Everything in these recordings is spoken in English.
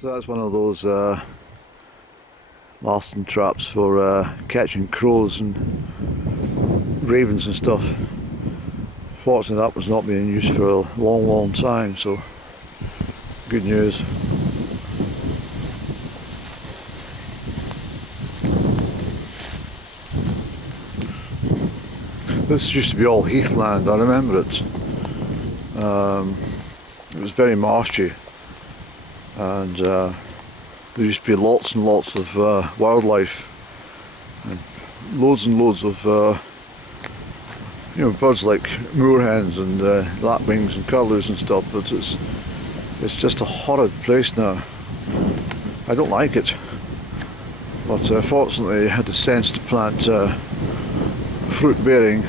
So that's one of those Larsen traps for catching crows and ravens and stuff. Fortunately that was not being used for a long time, so good news. This used to be all heathland, I remember it. It was very marshy, and there used to be lots and lots of wildlife and loads of birds like moorhens and lapwings and curlews and stuff, but it's just a horrid place now. I don't like it, but fortunately I had the sense to plant fruit-bearing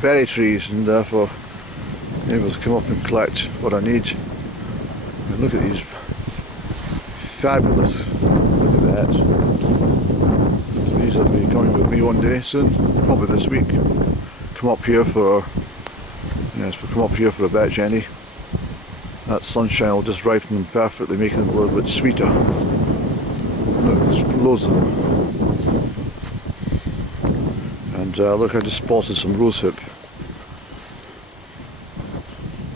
berry trees, and therefore able to come up and collect what I need. And look at these fabulous, look at that. So these will be coming with me one day soon, probably this week. Come up here for, yes, we'll come up here for a batch any. That sunshine will just ripen them perfectly, making them a little bit sweeter. Look, there's loads of them. And look, I just spotted some rosehip.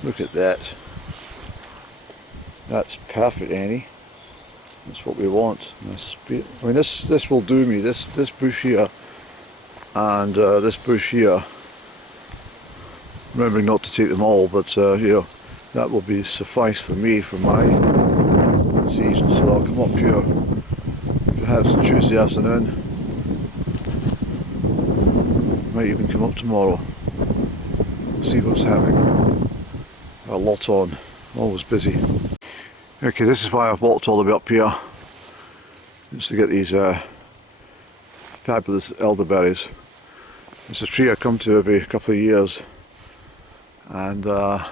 Look at that. That's perfect, Annie. That's what we want. I mean, this will do me. This bush here and this bush here. Remembering not to take them all, but that will be suffice for me for my season. So I'll come up here perhaps Tuesday afternoon. Might even come up tomorrow. See what's happening. A lot on, always busy. Okay, this is why I've walked all the way up here. Just to get these fabulous elderberries. It's a tree I come to every couple of years, and you know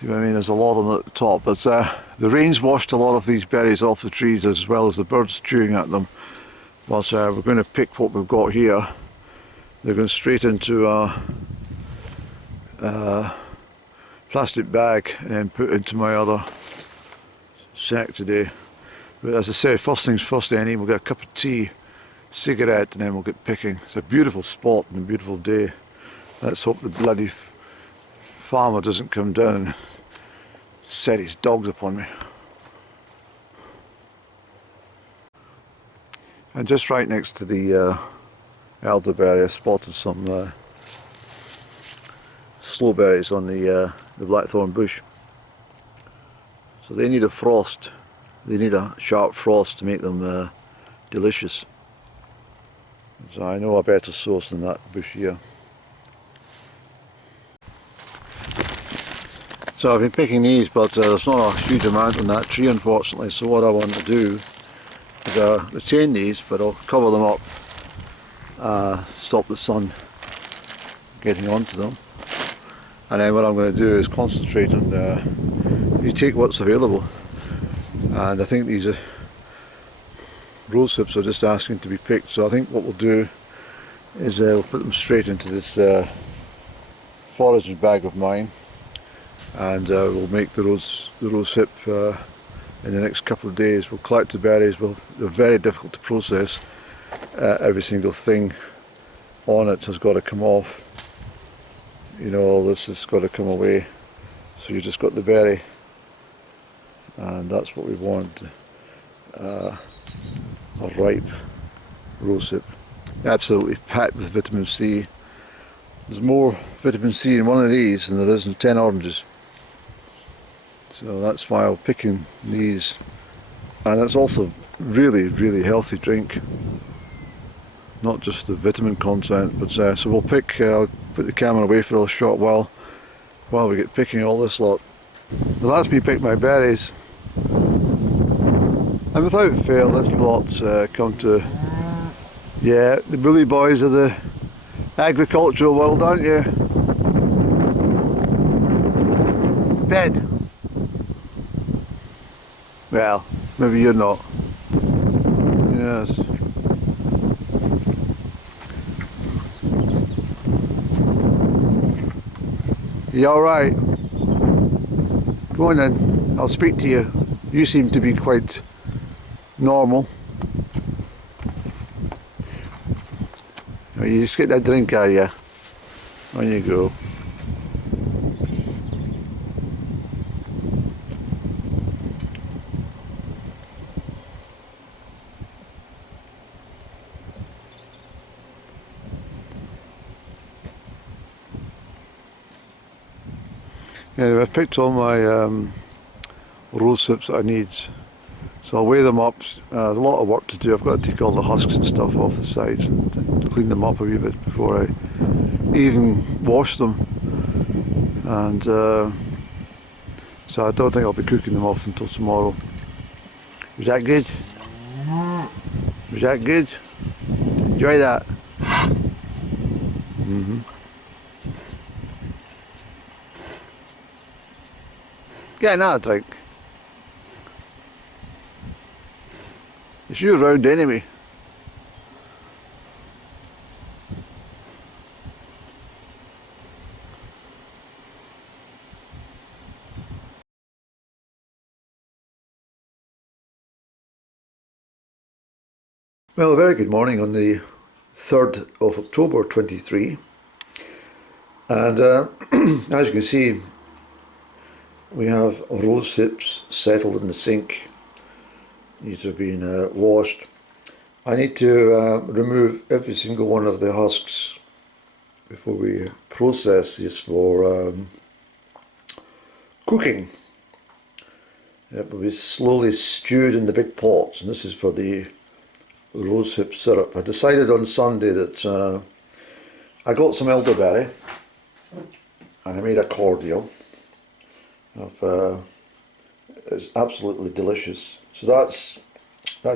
what I mean, there's a lot of them at the top, but the rain's washed a lot of these berries off the trees, as well as the birds chewing at them. But we're going to pick what we've got here. They're going straight into a plastic bag and then put into my other sack today. But as I say, first things first, Annie, we'll get a cup of tea, cigarette, and then we'll get picking. It's a beautiful spot and a beautiful day. Let's hope the bloody farmer doesn't come down and set his dogs upon me. And just right next to the elderberry, I spotted some slowberries on the blackthorn bush. So they need a frost. They need a sharp frost to make them delicious. So I know a better source than that bush here. So I've been picking these, but there's not a huge amount on that tree, unfortunately. So what I want to do is retain these, but I'll cover them up, stop the sun getting onto them. And then what I'm going to do is concentrate on, you take what's available. And I think these rosehips are just asking to be picked. So I think what we'll do is we'll put them straight into this foraging bag of mine. And we'll make the rosehip in the next couple of days. We'll collect the berries. They're very difficult to process. Every single thing on it has got to come off. You know, all this has got to come away. So you just got the berry, and that's what we want. A ripe rosehip, absolutely packed with vitamin C. There's more vitamin C in one of these than there is in 10 oranges. So that's why I'm picking these. And it's also really healthy drink. Not just the vitamin content, but so we'll pick, I'll put the camera away for a short while we get picking all this lot. Well, that's me pick my berries. And without fail, this lot come to, yeah, the bully boys of the agricultural world, aren't you? Bed. Well, maybe you're not. Yes. You alright? Go on then, I'll speak to you. You seem to be quite normal. Oh, you just get that drink, are you? On you go. Anyway, I've picked all my rosehips that I need, so I'll weigh them up. There's a lot of work to do. I've got to take all the husks and stuff off the sides and clean them up a wee bit before I even wash them. And so I don't think I'll be cooking them off until tomorrow. Was that good? Was that good? Enjoy that. Get another drink. It's you around anyway. Well, a very good morning on the 3rd of October 23, and as you can see, we have rose hips settled in the sink. These are being washed. I need to remove every single one of the husks before we process this for cooking. It will be slowly stewed in the big pots, and this is for the rosehip syrup. I decided on Sunday that I got some elderberry and I made a cordial. It's absolutely delicious. So that's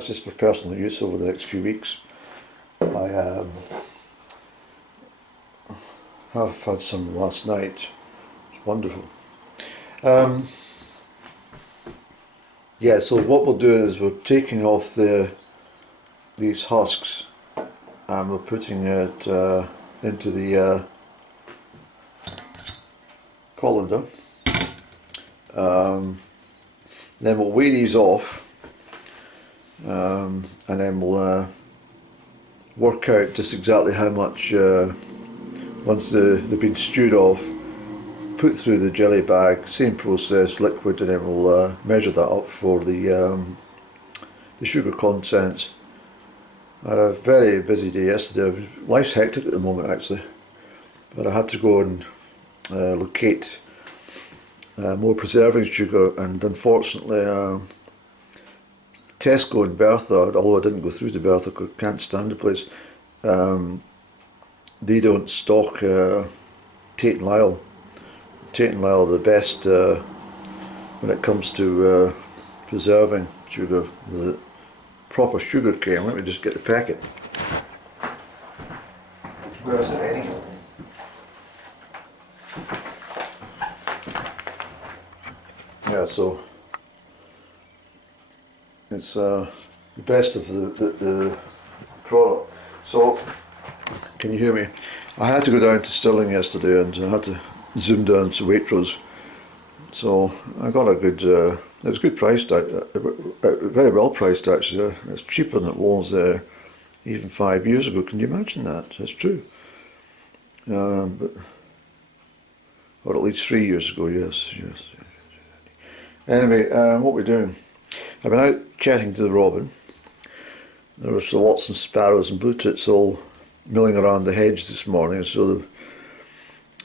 just for personal use over the next few weeks. I have had some last night. It's wonderful. Yeah, so what we'll do is we're taking off these husks and we're putting it into the colander. Then we'll weigh these off, and then we'll work out just exactly how much, once they've been stewed off, put through the jelly bag, same process, liquid, and then we'll measure that up for the sugar content. I had a very busy day yesterday. Life's hectic at the moment actually, but I had to go and locate more preserving sugar, and unfortunately Tesco in Bertha, although I didn't go through to Bertha because I can't stand the place, they don't stock Tate and Lyle. Tate and Lyle are the best when it comes to preserving sugar, the proper sugar cane. Let me just get the packet. Where is it anyway? Yeah, so it's the best of the product. So, can you hear me? I had to go down to Stirling yesterday and I had to zoom down to Waitrose. So I got a good, it was good priced, very well priced actually. It's cheaper than it was even 5 years ago. Can you imagine that? It's true. But, or at least 3 years ago, yes. Anyway, what we're doing, I've been out chatting to the robin. There was lots of sparrows and blue tits all milling around the hedge this morning, so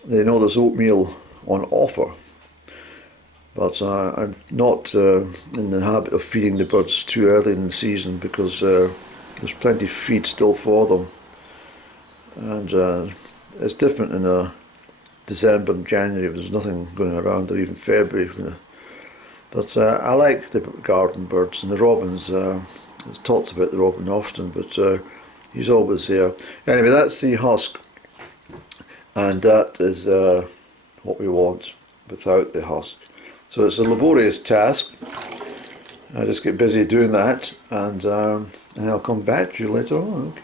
they know there's oatmeal on offer. But I'm not in the habit of feeding the birds too early in the season because there's plenty of feed still for them. And it's different in December and January, there's nothing going around, or even February. But I like the garden birds, and the robins, I've talked about the robin often, but he's always there. Anyway, that's the husk, and that is what we want without the husk. So it's a laborious task. I just get busy doing that, and I'll come back to you later on. Okay.